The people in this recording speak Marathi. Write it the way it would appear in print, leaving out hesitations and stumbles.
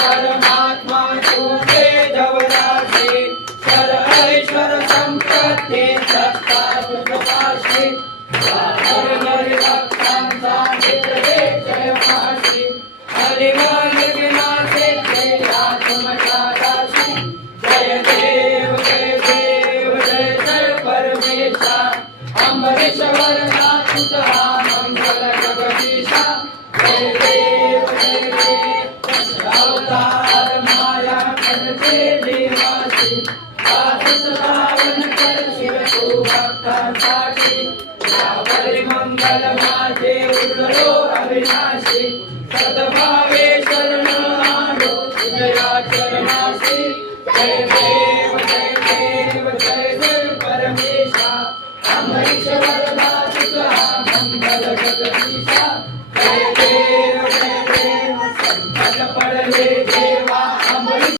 परमात्मा तुझे जवराशी सर ऐश्वर संपत्ती सत्ता तुझपाशी हरि भक्तांचा मित्र जय माशी हरि विनाशे जय आत्मशादाशी जय देव जय देव जय जय परमेशा अंबरीश्वर तुझा मंगल जगदीशा जय देव जय देव अवतार माया करते देवासी आदित लावन कर शिव तू भक्तांसाठी यावरी मंगल माझे उजळो अविनाशी सद्भावे शरण आलो तुझ्या चरणाशी जय देव जय देव जय जय परमेशा अमरीश्वर तुझा मंगल जगदीशा जय देव संकट पडले